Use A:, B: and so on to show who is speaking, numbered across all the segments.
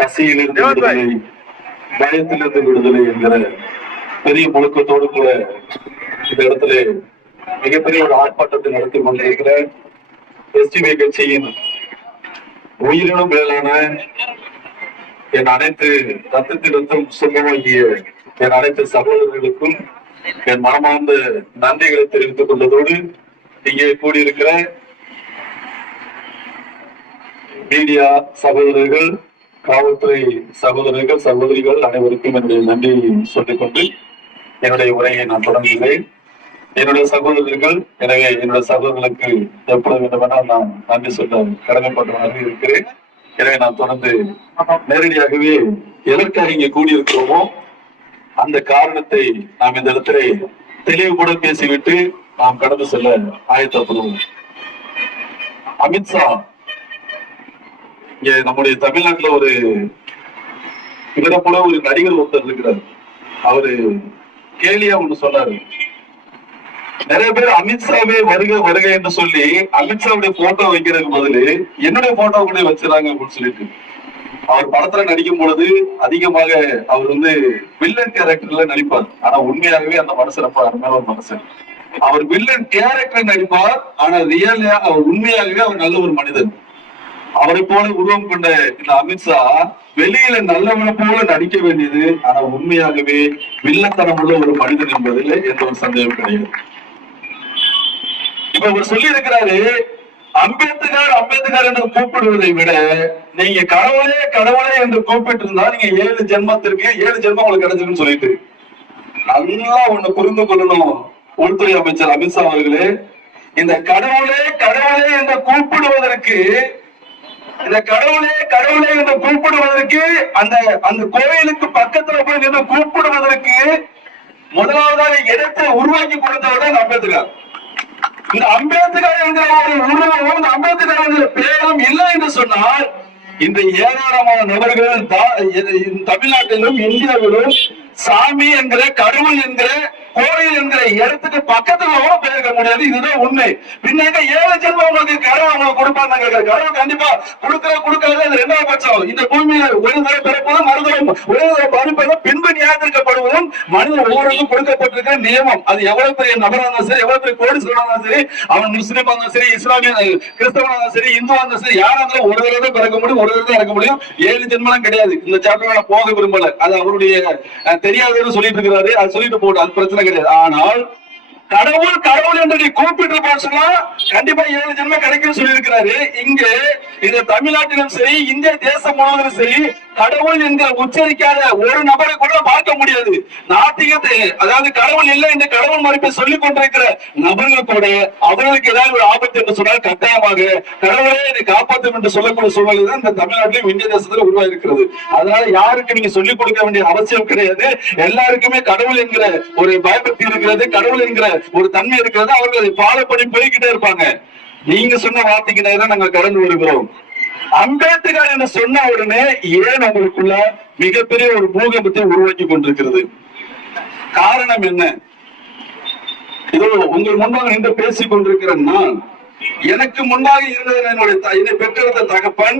A: பசியிலிருந்து விடுதலை பயத்திலிருந்து விடுதலை என்கிற பெரிய முழுக்கத்தோடு கூட இந்த இடத்துல மிகப்பெரிய ஒரு ஆர்ப்பாட்டத்தை நடத்தி கொண்டிருக்கிற எஸ்டிபி கட்சியின் உயிரினும் மேலான என் அனைத்து ரத்தத்தில் சொந்தமாகிய என் அனைத்து சகோதரர்களுக்கும் என் மனமார்ந்த நன்றிகளை தெரிவித்துக் கொண்டதோடு இங்கே கூடியிருக்கிற மீடியா சகோதரர்கள் காவல்துறை சகோதரர்கள் சகோதரிகள் அனைவருக்கும் என்னுடைய நன்றியை சொல்லிக்கொண்டு என்னுடைய உரையை நான் தொடங்குகிறேன். என்னுடைய சகோதரர்கள் எனவே என்னுடைய சகோதரர்களுக்கு எப்பொழுது வேண்டுமானால் நான் நன்றி சொல்ல கடமைப்பட்டவனாக இருக்கிறேன். எனவே நான் தொடர்ந்து நேரடியாகவே எதற்காக இங்கே கூடியிருக்கிறோமோ அந்த காரணத்தை நாம் இந்த இடத்திலே தெளிவுபட பேசிவிட்டு நாம் கடந்து செல்ல ஆயத்தப்படுவோம். அமித்ஷா இங்க நம்முடைய தமிழ்நாட்டுல ஒரு இவரை போல ஒரு நடிகர் ஒருத்தர் இருக்கிறார். அவரு கேலியா ஒண்ணு சொன்னாரு. நிறைய பேர் அமித்ஷாவே வருக வருக என்று சொல்லி அமித்ஷாவுடைய போட்டோ வைக்கிறதுக்கு பதிலு என்னுடைய போட்டோ கூட வச்சிருக்காங்க அப்படின்னு சொல்லிட்டு. அவர் படத்துல நடிக்கும் பொழுது அதிகமாக அவர் வந்து வில்லன் கேரக்டர்ல நடிப்பார். ஆனா உண்மையாகவே அந்த மனுஷன் ரொம்ப அருமையான ஒரு மனுஷன் அவர் வில்லன் கேரக்டர் நடிப்பார் ஆனா ரியலா அவர் உண்மையாகவே அவர் நல்ல ஒரு மனிதன் அவரை போல உருவம் கொண்ட இந்த அமித்ஷா வெளியில நல்லவனை போல நடிக்க வேண்டியது ஆனா உண்மையாகவே வில்லத்தனம் உள்ள ஒரு மனிதன் என்பதில் எந்த ஒரு சந்தேகம் கிடையாது. இப்ப அவர் சொல்லி இருக்கிறாரு அம்பேத்கர் அம்பேத்கர் என்று கூப்பிடுவதை விட நீங்க கடவுளே கடவுளே என்று கூப்பிட்டு இருந்தா நீங்க ஏழு ஜென்மத்திற்கு ஏழு ஜென்மம் உங்களுக்கு கிடைச்சிருக்குன்னு சொல்லிட்டு. நல்லா ஒண்ணு புரிந்து கொள்ளணும் உள்துறை அமைச்சர் அமித்ஷா அவர்களே. இந்த கடவுளே கடவுளே என்று கூப்பிடுவதற்கு இந்த கடவுளே கடவுளே என்று கூப்பிடுவதற்கு அந்த அந்த கோயிலுக்கு பக்கத்துல போய் நின்று கூப்பிடுவதற்கு முதலாவதாக இடத்தை உருவாக்கி கொடுத்தவர் தான் அம்பேத்கர். இந்த அம்பேத்கர் என்கிற ஒரு உருவமும் இந்த அம்பேத்கர் என்கிற பேரும் இல்லை என்று சொன்னால் இந்த ஏராளமான நபர்கள் தமிழ்நாட்டிலும் இந்தியாவிலும் சாமி என்கிற கடவுள் என்கிற கோயில் என்கிற இடத்துக்கு பக்கத்துல கூட போயிருக்க முடியாது. இதுதான் உண்மை. பின்னாங்க ஏழு ஜென்மம் உங்களுக்கு கடவுள் உங்களுக்கு கொடுப்பாங்க கடவுள் கண்டிப்பா கொடுக்கற கொடுக்கறது அது ரெண்டாவது பட்சம். இந்த பூமியில ஒரு தடவை பிறப்பதும் மறுதரம் ஒரு தடவை பறிப்பதும் பின்பு நியாயத்திற்கப்படுவதும் மனித ஒவ்வொருக்கும் கொடுக்கப்பட்டிருக்கிற நியமம். அது எவ்வளவு பெரிய நபரா இருந்தாலும் சரி எவ்வளவு பெரிய கோடி இருந்தாலும் சரி அவன் முஸ்லீமா இருந்தாலும் சரி இஸ்லாமிய கிறிஸ்தவனா இருந்தாலும் சரி இந்துவா இருந்தாலும் சரி யாரா இருந்தாலும் ஒரு தடவை தான் பிறக்க முடியும் ஒரு தடவை தான் இறக்க முடியும். ஏழு ஜென்மலாம் கிடையாது. இந்த சாப்டர் போக விரும்பல. அது அவருடைய தெரியாதுன்னு சொல்லிட்டு இருக்கிறாரு. அது சொல்லிட்டு போட்டு அது பிரச்சனை கிடையாது ஆனால் கடவுள் கடவுள் என்று நீ கூப்பிட்டு போச்சுன்னா கண்டிப்பா ஏழு ஜென்மம் கிடைக்கும் சொல்லி இருக்கிறாரு இங்க இது தமிழ்நாட்டிலும் சரி இந்திய தேசம் முழுவதும் சரி கடவுள் என்று உச்சரிக்காத ஒரு நபரை கூட பார்க்க முடியாது. நாத்திகத்தை அதாவது கடவுள் இல்லை என்று கடவுள் மறுப்பை சொல்லிக் கொண்டிருக்கிற நபர்கள் கூட அவர்களுக்கு ஏதாவது ஒரு ஆபத்து என்று சொன்னால் கட்டாயமாக கடவுளே என்னை காப்பாற்றும் என்று சொல்லக்கூடிய சூழ்நிலை தான் இந்த தமிழ்நாட்டிலும் இந்திய தேசத்துல உருவாயிருக்கிறது. அதனால யாருக்கு நீங்க சொல்லிக் கொடுக்க வேண்டிய அவசியம் கிடையாது. எல்லாருக்குமே கடவுள் என்கிற ஒரு பயபக்தி இருக்கிறது கடவுள் என்கிற ஒரு தன்மை இருக்கிறது. அவர்கள் அதை ஃபாலோ போய்கிட்டே இருப்பாங்க. நீங்க சொன்ன வார்த்தைக்கு நேரம் நாங்க கடந்து வருகிறோம். அம்பேத்கர் என்று சொன்ன உடனே ஏன் அவங்களுக்குள்ள மிகப்பெரிய ஒரு பூகம்பத்தை உருவாக்கி கொண்டிருக்கிறது. காரணம் என்ன? இதோ உங்கள் முன்பாக நின்று பேசிக் கொண்டிருக்கிற நான் எனக்கு முன்பாக இருந்தது என்னுடைய என்னை பெற்றெடுத்த தகப்பன்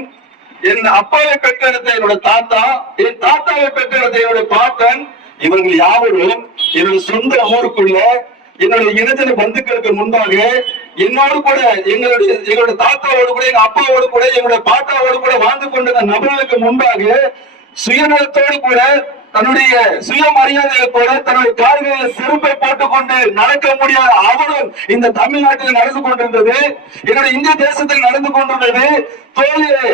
A: என் அப்பாவை பெற்றெடுத்த என்னோட தாத்தா என் தாத்தாவை பெற்றெடுத்த என்னுடைய பாட்டன் இவர்கள் யாவரும் என்னுடைய சொந்த ஊருக்குள்ள என்னுடைய இனத்தின பந்துக்களுக்கு முன்பாக என்னோடு கூட எங்களுடைய எங்களுடைய தாத்தாவோடு கூட எங்க அப்பாவோடு கூட எங்களுடைய பாட்டாவோடு கூட வாழ்ந்து கொண்டிருந்த நபர்களுக்கு முன்பாக சுயநலத்தோடு கூட தன்னுடைய சுயமரியாதையை சுயமரியாதையோட தன்னுடைய கால்களில் செருப்பை போட்டுக்கொண்டு நடக்க முடியாத அவரும் இந்த தமிழ்நாட்டில் நடந்து கொண்டிருந்தது. என்னுடைய இந்திய தேசத்தில் நடந்து கொண்டிருந்தது. தோழிலே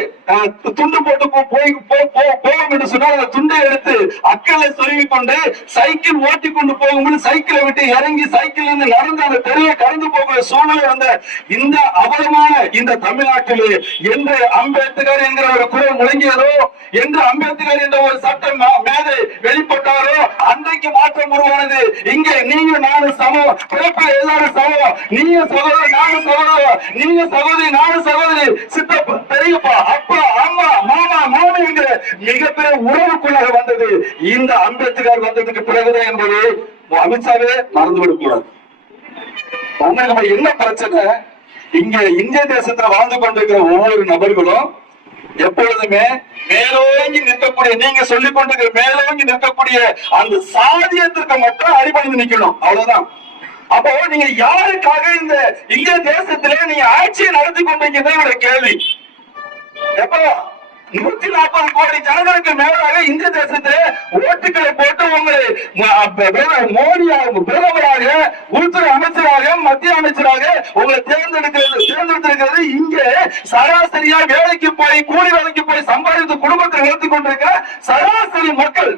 A: துண்டு போட்டு போய் போ- போகும் என்று சொன்னால் அந்த துண்டை எடுத்து அக்கலை சொருவி கொண்டு சைக்கிள் ஓட்டி கொண்டு போகும்போது சைக்கிளை விட்டு இறங்கி சைக்கிள் இருந்து நடந்து அந்த தெருவை கடந்து போகிற சூழ்நிலை வந்த இந்த அவலமான இந்த தமிழ்நாட்டிலே என்று அம்பேத்கர் என்கிற ஒரு குரல் முழங்கியதோ என்று அம்பேத்கர் என்ற ஒரு சட்டம் மேதை வெளிப்பட்டாரோ அன்றைக்கு மாற்றம் உருவானது. இங்க நீங்க நானும் சமம் பிறப்பு எல்லாரும் சமம் நீங்க சகோதரி நானும் சகோதரர் நீங்க சகோதரி நானும் சகோதரி. சித்தப்பா பெரியப்பா அப்பா அம்மா மாமா மாமி என்கிற மிகப்பெரிய உறவுக்குள்ளாக வந்தது. இந்த அம்பேத்கர் வந்ததுக்கு பிறகுதான் என்பது அமித்ஷாவே மறந்துவிடக் கூடாது. நம்ம என்ன பிரச்சனை? இங்க இந்திய தேசத்துல வாழ்ந்து கொண்டிருக்கிற ஒவ்வொரு நபர்களும் எப்பொழுதுமே மேலோங்கி நிற்கக்கூடிய நீங்க சொல்லிக் கொண்டிருக்கிற மேலோங்கி நிற்கக்கூடிய அந்த சாதியத்திற்கு மட்டும் அடிபணிந்து நிக்கணும். அவ்வளவுதான். அப்போ நீங்க யாருக்காக இந்த இந்திய தேசத்திலே நீங்க ஆட்சியை நடத்தி கொண்டிருக்கிறது இவருடைய கேள்வி. எப்போ? நூத்தி நாற்பது கோடி ஜனங்களுக்கு மேலாக இந்த தேசத்திலே ஓட்டுகளை போட்டு உங்களை மோடியாக பிரதமராக உள்துறை அமைச்சராக மத்திய அமைச்சராக உங்களை தேர்ந்தெடுக்கிறது தேர்ந்தெடுத்திருக்கிறது. இங்கே சராசரியா வேலைக்கு போய் கூலி வேலைக்கு போய் சம்பாதித்து குடும்பத்தை நடத்தி கொண்டிருக்க சராசரி மக்கள்.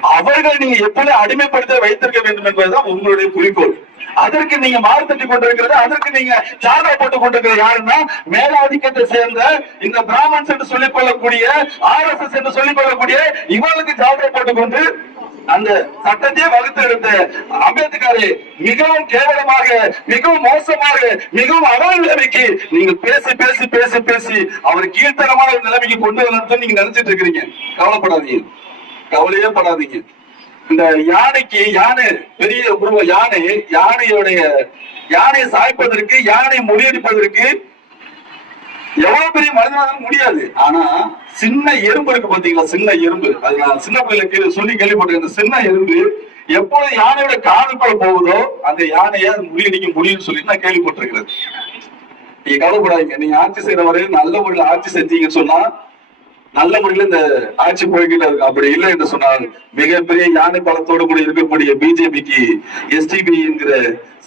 A: அவர்களை நீங்க எப்படி அடிமைப்படுத்த வைத்திருக்க வேண்டும் என்பதுதான் உங்களுடைய குறிக்கோள். அதற்கு நீங்க மாறுத்தட்டி கொண்டிருக்கிறது அதற்கு நீங்க சாதா போட்டுக் கொண்டிருக்கிறது யாருன்னா மேலாதிக்கத்தை சேர்ந்த இந்த பிராமன்ஸ் என்று சொல்லிக் கொள்ளக்கூடிய ஆர் எஸ் எஸ் என்று சொல்லிக் கொள்ளக்கூடிய இவர்களுக்கு சாதா போட்டுக்கொண்டு அந்த சட்டத்தையே வகுத்து எடுத்த அம்பேத்கரை மிகவும் கேவலமாக மிகவும் மோசமாக மிகவும் அவல நிலைமைக்கு நீங்க பேசி பேசி பேசி பேசி அவர் கீழ்த்தரமான ஒரு நிலைமைக்கு கொண்டு வரணும்னு நீங்க நினைச்சிட்டு இருக்கிறீங்க. கவலைப்படாதீங்க. கவலையே படாதீங்க. இந்த யானைக்கு யானை பெரிய உருவ யானை யானையுடைய யானையை சாய்ப்பதற்கு யானை முறியடிப்பதற்கு எவ்வளவு பெரிய மனிதனாலும் முடியாது. ஆனா சின்ன எறும்பு இருக்கு பாத்தீங்களா? சின்ன எறும்பு. அது நான் சின்ன பிள்ளைகளுக்கு சொல்லி கேள்விப்பட்டேன் இந்த சின்ன எறும்பு எப்பொழுது யானையோட காதுக்குள்ள போகுதோ அந்த யானையை அது முறியடிக்க முடியும்னு சொல்லி நான் கேள்விப்பட்டிருக்கிறேன். நீங்க கவலைப்படாதீங்க. நீங்க ஆட்சி செய்யற வரையும் நல்ல முறையில் ஆட்சி செஞ்சீங்கன்னு சொன்னா நல்ல முறையில் இந்த ஆட்சி போய்கிட்டு இருக்கு. அப்படி இல்லை என்று சொன்னால் மிகப்பெரிய யானை பலத்தோடு கூட இருக்கக்கூடிய பிஜேபிக்கு எஸ்டிபி என்கிற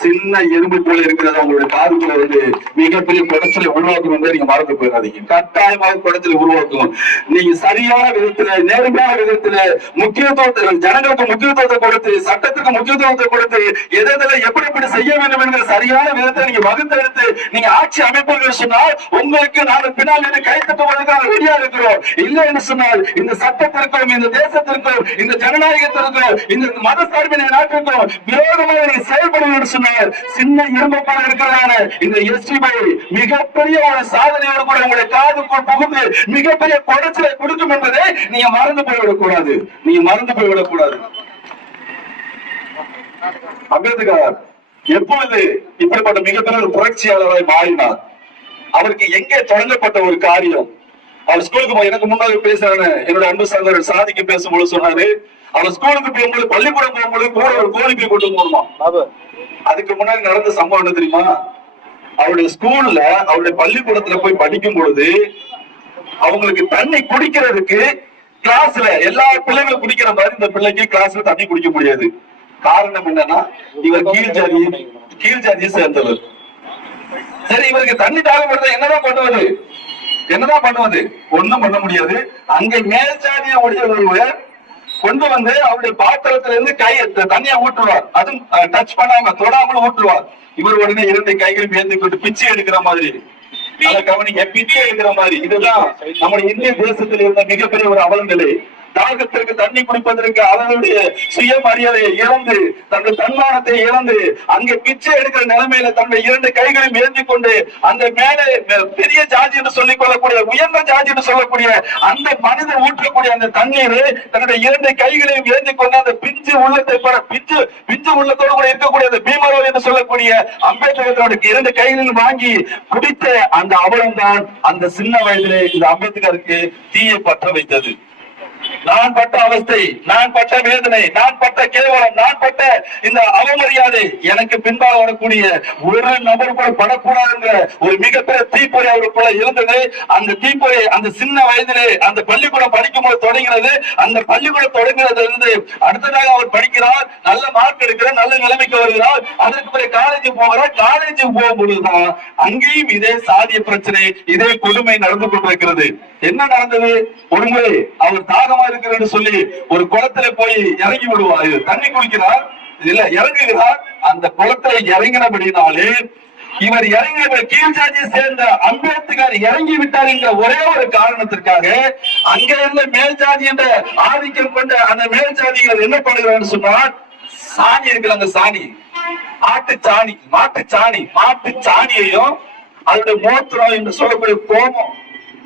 A: சின்ன எறும்பு போல இருக்கிறது. அவங்களுடைய காதுக்குள்ள வந்து மிகப்பெரிய குடைச்சலை உருவாக்கும் என்று நீங்க மறந்து போயிடாதீங்க. கட்டாயமாக குடைச்சலை உருவாக்கும் நீங்க சரியான விதத்துல நேர்மையான விதத்துல முக்கியத்துவத்தை ஜனங்களுக்கு முக்கியத்துவத்தை கொடுத்து சட்டத்துக்கு முக்கியத்துவத்தை கொடுத்து எதில் எப்படி எப்படி செய்ய வேண்டும் என்கிற சரியான விதத்தை நீங்க வகுத்தெடுத்து நீங்க ஆட்சி அமைப்பு சொன்னால் உங்களுக்கு நாங்கள் பின்னால் இருந்து கை தட்டுவதற்காக ரெடியா இருக்கிறோம். இல்லை என்று சொன்னால் இந்த சட்டத்திற்கும் இந்த தேசத்திற்கும் இந்த ஜனநாயகத்திற்கும் இந்த மத சார்பின நாட்டிற்கும் விரோதமாக நீ செயல்படும் என்று சொன்னால் சின்ன இரும்பப்பாக இருக்கிறதான இந்த எஸ்டிபை மிகப்பெரிய ஒரு சாதனையோடு கூட உங்களுடைய காதுக்குள் புகுந்து மிகப்பெரிய குடைச்சலை கொடுக்கும் என்பதை நீங்க மறந்து போய்விடக் கூடாது நீங்க மறந்து போய்விடக் கூடாது அம்பேத்கர் எப்பொழுது இப்படிப்பட்ட மிகப்பெரிய ஒரு புரட்சியாளராய் மாறினார்? அவருக்கு எங்கே தொடங்கப்பட்ட ஒரு காரியம்? அவர் ஸ்கூலுக்கு போய் எனக்கு முன்னாடி பேசுறாரு. என்னோட அன்பு சகோதரர் சாதிக்கு பேசும்போது சொன்னாரு. அவர் ஸ்கூலுக்கு போகும்போது பள்ளிக்கூடம் போகும்போது கூட ஒரு கோழி போய் கொண்டு போகணுமா அதுக்கு முன்னாடி நடந்த சம்பவம் என்ன தெரியுமா? அவருடைய ஸ்கூல்ல அவருடைய பள்ளிக்கூடத்துல போய் படிக்கும் பொழுது அவங்களுக்கு தண்ணி குடிக்கிறதுக்கு கிளாஸ்ல எல்லா பிள்ளைங்களும் குடிக்கிற மாதிரி இந்த பிள்ளைக்கு கிளாஸ்ல தண்ணி குடிக்க முடியாது. காரணம் என்னன்னா இவர் கீழ் ஜாதி கீழ் ஜாதியை சேர்ந்தவர். சரி இவருக்கு தண்ணி தாகப்படுறது என்னதான் பண்ணுவது என்னதான் பண்ணுவது? ஒண்ணும் பண்ண முடியாது. அங்க மேல் ஜாதிய உடைய ஒருவர் கொண்டு வந்து அவருடைய பாத்திரத்துல இருந்து கை தண்ணியை ஊற்றுவார். அதுவும் டச் பண்ணாம தொடாமல் ஊற்றுவார். இவர் உடனே இரண்டு கைகளும் ஏந்தி கொண்டு பிச்சை எடுக்கிற மாதிரி. அதை கவனிங்க பிச்சை எடுக்கிற மாதிரி. இதுதான் நம்ம இந்திய தேசத்தில் இருந்த மிகப்பெரிய ஒரு அவல நிலை தாகத்திற்கு தண்ணி குடிப்பதற்கு அவர்களுடைய சுயமரியாதையை இழந்து தன்னுடைய தன்மானத்தை இழந்து அங்கே பிச்சை எடுக்கிற நிலைமையில தன்னுடைய இரண்டு கைகளையும் ஏந்தி கொண்டு அந்த மேலே பெரிய ஜாதி என்று சொல்லிக் கொள்ளக்கூடிய உயர்ந்த ஜாதி என்று சொல்லக்கூடிய அந்த மனிதன் ஊற்றக்கூடிய அந்த தண்ணீர் தன்னுடைய இரண்டு கைகளையும் ஏந்தி கொண்டு அந்த பிஞ்சு உள்ளத்தை பெற பிஞ்சு பிஞ்சு உள்ளத்தோடு கூட இருக்கக்கூடிய அந்த பீமரோ என்று சொல்லக்கூடிய அம்பேத்கரோட இரண்டு கைகளில் வாங்கி குடித்த அந்த அவலம் தான் அந்த சின்ன வயதிலே இந்த அம்பேத்கருக்கு தீயை பற்ற வைத்தது. நான் பட்ட அவஸ்தை நான் பட்ட வேதனை நான் பட்ட கேவலம் நான் பட்ட இந்த அவமரியாதை எனக்கு பின்பாக வரக்கூடிய ஒரு நபர் கூட படக்கூடாதுங்கிற ஒரு மிகப்பெரிய தீப்பொறி அவருக்குள்ள இருந்தது. அந்த தீப்பொறி அந்த சின்ன வயதிலே அந்த பள்ளிக்கூடம் படிக்கும் போது தொடங்கினது. அந்த பள்ளிக்கூடம் தொடங்கினதுல இருந்து அடுத்ததாக அவர் படிக்கிறார். நல்ல மார்க் எடுக்கிறார் நல்ல நிலைமைக்கு வருகிறார். அதற்கு பிறகு காலேஜ் போகிறார். காலேஜ் போகும் பொழுதுதான் அங்கேயும் இதே சாதிய பிரச்சனை இதே கொடுமை நடந்து கொண்டிருக்கிறது. என்ன நடந்தது? ஒருமுறை அவர் தாகமா இருக்கிறேன்னு சொல்லி ஒரு குளத்துல போய் இறங்கி விடுவார் தண்ணி குளிக்கிறார் இல்ல இறங்குகிறார் அந்த குளத்துல இறங்கினபடினாலே இவர் இறங்கி கீழ் சேர்ந்த அம்பேத்கர் இறங்கி விட்டார் என்ற ஒரே ஒரு காரணத்திற்காக அங்க இருந்த மேல் ஜாதி என்ற ஆதிக்கம் கொண்ட அந்த மேல் ஜாதிகள் என்ன பண்ணுகிறான்னு சொன்னால் சாணி இருக்குல்ல அந்த சாணி? ஆட்டு சாணி மாட்டு சாணி மாட்டு சாணியையும் அதோட மூத்திரம் என்று சொல்லக்கூடிய கோமம்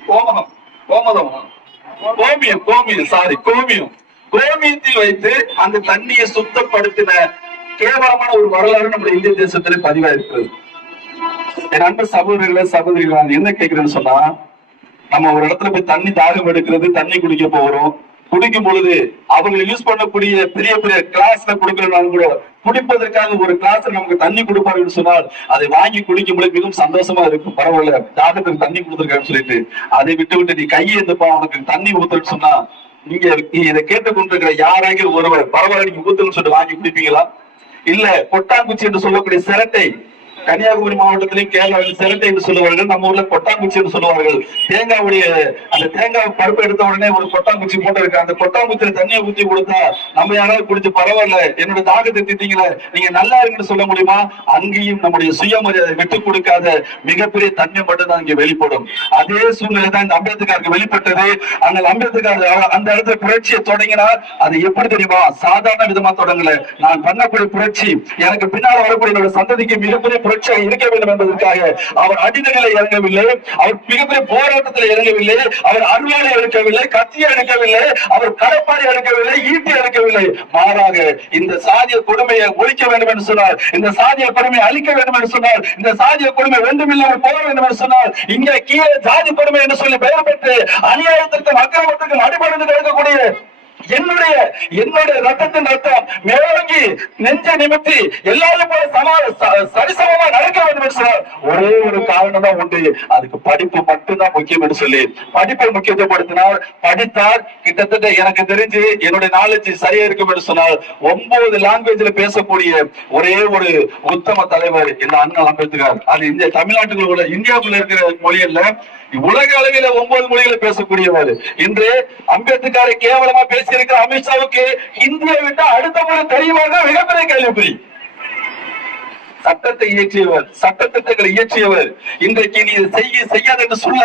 A: கோமகம் கோமதம் கோமியம் கோமியம் சாரி கோமியம். கோமியத்தில் வைத்து அந்த தண்ணியை சுத்தப்படுத்தின கேவலமான ஒரு வரலாறு நம்ம இந்திய தேசத்திலே பதிவா இருக்கிறது என் அன்பு சகோதரர்களே சகோதரிகள் என்ன கேட்கிறேன்னு சொன்னா நம்ம ஒரு இடத்துல போய் தண்ணி தாகம் எடுக்கிறது தண்ணி குடிக்க போகிறோம் குடிக்கும் பொழுது அவங்களை யூஸ் பண்ணக்கூடிய பெரிய பெரிய கிளாஸ்ல கொடுக்கறனாலும் கூட குடிப்பதற்காக ஒரு கிளாஸ் நமக்கு தண்ணி கொடுப்பாருன்னு சொன்னால் அதை வாங்கி குடிக்கும் பொழுது மிகவும் சந்தோஷமா இருக்கும். பரவாயில்ல தாகத்துக்கு தண்ணி கொடுத்துருக்கான்னு சொல்லிட்டு அதை விட்டு விட்டு நீ கையை எந்தப்பா உனக்கு தண்ணி ஊத்துன்னு சொன்னா நீங்க நீ இதை கேட்டுக்கொண்டிருக்கிற யாராங்க ஒருவர் பரவாயில்ல நீங்க ஊத்துன்னு சொல்லிட்டு வாங்கி குடிப்பீங்களா? இல்ல கொட்டாங்குச்சி என்று சொல்லக்கூடிய சிரட்டை கன்னியாகுமரி மாவட்டத்திலும் கேரளாவில் சிரட்டை என்று சொல்லுவார்கள். நம்ம ஊர்ல கொட்டாங்குச்சி என்று சொல்லுவார்கள். தேங்காவுடைய அந்த தேங்காய் பருப்பு எடுத்த உடனே ஒரு கொட்டாங்குச்சி போட்டு இருக்கு அந்த கொட்டாங்குச்சியில தண்ணியை ஊற்றி கொடுத்தா நம்ம யாராவது குடிச்சு பரவாயில்ல. என்னோட தாகத்தை திட்டீங்களே நீங்க நல்லா இருக்குன்னு சொல்ல முடியுமா? அங்கேயும் நம்முடைய சுயமரியாதை விட்டு கொடுக்காத மிகப்பெரிய தன்மை மட்டும் தான் இங்க வெளிப்படும். அதே சூழ்நிலை தான் இந்த அம்பேத்கருக்கு வெளிப்பட்டது. அந்த அம்பேத்கர் அந்த இடத்துல புரட்சியை தொடங்கினார். அது எப்படி தெரியுமா? சாதாரண விதமா தொடங்கல. நான் பண்ணக்கூடிய புரட்சி எனக்கு பின்னால் வரக்கூடிய என்னோட சந்ததிக்கு மிகப்பெரிய புரட்சியாக இருக்க வேண்டும் என்பதற்காக அவர் அடிதங்களை இறங்கவில்லை அவர் மிகப்பெரிய போராட்டத்தில் இறங்கவில்லை அவர் அருவாளை எடுக்கவில்லை கத்தியை எடுக்கவில்லை அவர் கடப்பாறை எடுக்கவில்லை ஈட்டி எடுக்கவில்லை. மாறாக இந்த சாதிய கொடுமையை ஒழிக்க வேண்டும் என்று சொன்னார். இந்த சாதிய கொடுமையை அழிக்க வேண்டும் என்று சொன்னார். இந்த சாதிய கொடுமை வேண்டுமில்லாமல் போக வேண்டும் என்று சொன்னார். இங்கே கீழே ஜாதி கொடுமை என்று சொல்லி பெயர் பெற்று அநியாயத்திற்கும் அக்கிரமத்திற்கும் அடிபடுந்து கிடக்கக்கூடிய என்னுடைய என்னுடைய ரத்தத்தின் ரத்தம் மேலோங்கி நெஞ்ச நிமித்தி எல்லாரும் போல சமா சரிசமமா நடக்க வேண்டும் என்று ஒரே ஒரு காரணம் தான் உண்டு. அதுக்கு படிப்பு மட்டும்தான் முக்கியம் என்று சொல்லி படிப்பை முக்கியத்துவப்படுத்தினால் படித்தார் கிட்டத்தட்ட எனக்கு தெரிஞ்சு என்னுடைய நாலேஜ் சரியா இருக்கும் என்று சொன்னால் ஒன்பது லாங்குவேஜ்ல பேசக்கூடிய ஒரே ஒரு உத்தம தலைவர் இந்த அண்ணா அம்பேத்கர். அது இந்த தமிழ்நாட்டுக்குள்ள இந்தியாவுக்குள்ள இருக்கிற மொழி அல்ல உலக அளவில ஒன்பது மொழிகளை பேசக்கூடியவர். இன்று அம்பேத்கரை கேவலமா பேசியிருக்கிற அமித்ஷாவுக்கு இந்தியை விட்டு அடுத்த முறை தெரியுமா மிகப்பெரிய கேள்விக்குறி. சட்டத்தை இயற்றியவர் சட்டத்திட்டங்களை இயற்றியவர். இன்றைக்கு நீ செய்ய செய்யாது என்று சொல்ல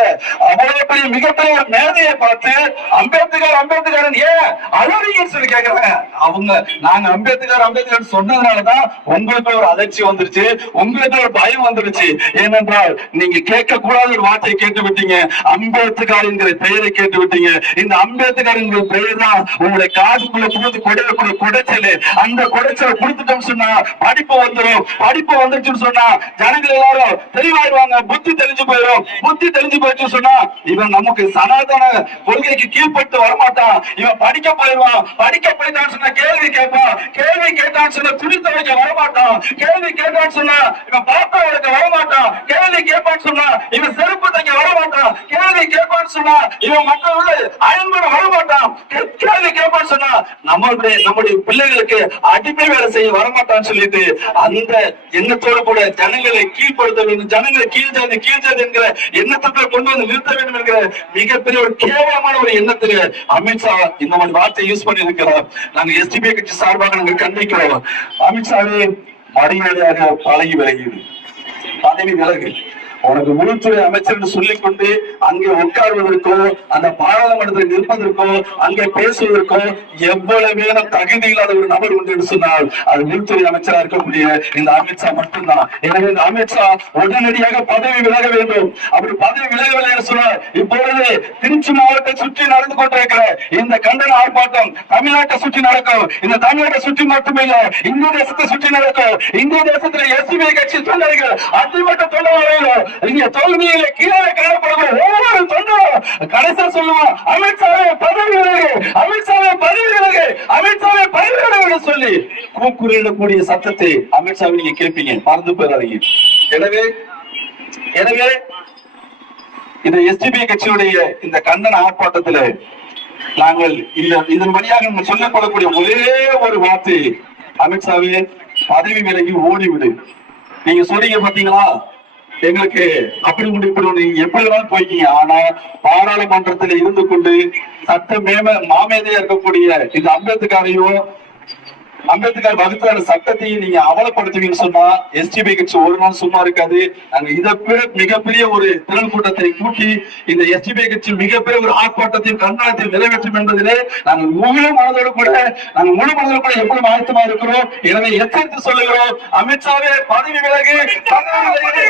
A: அவ்வளவு பெரிய மிகப்பெரிய ஒரு மேதையை பார்த்து அம்பேத்கர் அம்பேத்கர் ஏன் அழுறீங்கன்னு சொல்லி கேக்குறாங்க. அவங்க நாங்க அம்பேத்கர் அம்பேத்கர் சொன்னதுனாலதான் உங்களுக்கு ஒரு அதிர்ச்சி வந்துருச்சு உங்களுக்கு ஒரு பயம் வந்துருச்சு. ஏனென்றால் நீங்க கேட்க கூடாத ஒரு வார்த்தையை கேட்டு விட்டீங்க. அம்பேத்கர் என்கிற பெயரை கேட்டு விட்டீங்க. இந்த அம்பேத்கர் என்கிற பெயர் தான் உங்களை காதுக்குள்ள புகுந்து கொடையில குடைச்சல். அந்த குடைச்சலை கொடுத்துட்டோம் சொன்னா படிப்பு வந்துடும் படிப்பு வந்துச்சுன்னு சொன்னா ஜனங்கள் எல்லாரும் தெளிவாயிடுவாங்க. புத்தி தெளிஞ்சு போயிடும். புத்தி தெளிஞ்சு போயிடுச்சு சொன்னா இவன் நமக்கு சனாதன கொள்கைக்கு கீழ்பட்டு வரமாட்டான். இவன் படிக்க போயிடுவான். படிக்க போயிட்டான்னு சொன்னா கேள்வி கேட்பான். கேள்வி கேட்டான்னு சொன்னா துணி துவைக்க வரமாட்டான். கேள்வி கேட்டான்னு சொன்னா இவன் பாத்திரம் எடுக்க வரமாட்டான். கேள்வி கேட்பான்னு சொன்னா இவன் செருப்பு தைக்க வரமாட்டான். கேள்வி கேட்பான்னு சொன்னா இவன் மற்றவங்க அயன் வரமாட்டான். கேள்வி கேட்பான்னு சொன்னா நம்மளுடைய நம்முடைய பிள்ளைகளுக்கு அடிமை வேலை செய்ய வரமாட்டான்னு சொல்லிட்டு அந்த எண்ணத்தோடு கூட ஜனங்களை கீழ்ப்படுத்த வேண்டும். ஜனங்களை கீழ் ஜாதி கீழ் ஜாதி என்கிற எண்ணத்தை கொண்டு வந்து நிறுத்த வேண்டும் என்கிற மிகப்பெரிய ஒரு கேவலமான ஒரு எண்ணத்துக்கு அமித்ஷா இந்த மாதிரி வார்த்தை யூஸ் பண்ணி இருக்கிறார் நாங்க எஸ்டிபி கட்சி சார்பாக நாங்கள் கண்டிக்கிறோம். அமித்ஷாவே மரியாதையாக பழகி விலகிடு பதவி விலகு. உனக்கு உள்துறை அமைச்சர் என்று சொல்லிக் கொண்டு அங்கே உட்கார்வதற்கோ அந்த பாராளுமன்றத்தில் நிற்பதற்கோ அங்கே பேசுவதற்கோ எவ்வளவு தகுதி இல்லாத ஒரு நபர் உண்டு என்று சொன்னால் அது உள்துறை அமைச்சரா இருக்கக்கூடிய இந்த அமித்ஷா மட்டும்தான். எனவே இந்த அமித்ஷா உடனடியாக பதவி விலக வேண்டும். அப்படி பதவி விலகவில்லை என்று சொன்னால் இப்பொழுது திருச்சி மாவட்டத்தை சுற்றி நடந்து கொண்டிருக்கிற இந்த கண்டன ஆர்ப்பாட்டம் தமிழ்நாட்டை சுற்றி நடக்கும். இந்த தமிழ்நாட்டை சுற்றி மட்டுமில்லை இந்திய தேசத்தை சுற்றி நடக்கும். இந்திய தேசத்துல எஸ்பிஐ கட்சி தொண்டர்கள் அடிமட்ட தொண்டர்கள் இங்க தோல்வியில கீழே காணப்படுகிற ஒவ்வொரு தொண்டரும் கடைசி சொல்லுவோம் அமித்ஷாவே பதவி விலகு அமித்ஷாவே பதவி விலகு அமித்ஷாவே பதவி விலகு சொல்லி கூக்குறியிடக்கூடிய சத்தத்தை அமித்ஷாவை நீங்க கேட்பீங்க. மறந்து போயிடாதீங்க. எனவே எனவே இந்த எஸ்டிபி கட்சியுடைய இந்த கண்டன ஆர்ப்பாட்டத்துல நாங்கள் இந்த இதன் வழியாக சொல்லப்படக்கூடிய ஒரே ஒரு வார்த்தை அமித்ஷாவே பதவி விலகி ஓடிவிடு. நீங்க சொல்றீங்க பாத்தீங்களா? எங்களுக்கு அப்படி உண்டு இப்படி உண்டு நீங்க எப்படி வேணாலும் போய்க்கீங்க. ஆனா பாராளுமன்றத்தில் இருந்து கொண்டு சட்ட மேம மாமேதையா இருக்கக்கூடிய இந்த அம்பேத்கரையும் அம்பேத்கர் வகுத்தான சட்டத்தையும் நீங்க அவலப்படுத்துவீங்கன்னு சொன்னா எஸ்டிபி கட்சி ஒரு நாள் சும்மா இருக்காது. நாங்க இதை விட மிகப்பெரிய ஒரு திரள் கூட்டத்தை கூட்டி இந்த எஸ்டிபி கட்சி மிகப்பெரிய ஒரு ஆர்ப்பாட்டத்தையும் கண்டனத்தையும் நிறைவேற்றும் என்பதிலே நாங்கள் முழு மனதோடு கூட நாங்கள் முழு மனதோடு கூட எப்பொழுதும் ஆயத்தமா இருக்கிறோம். எனவே எச்சரித்து சொல்லுகிறோம் அமித்ஷாவே பதவி விலகு பதவி விலகு.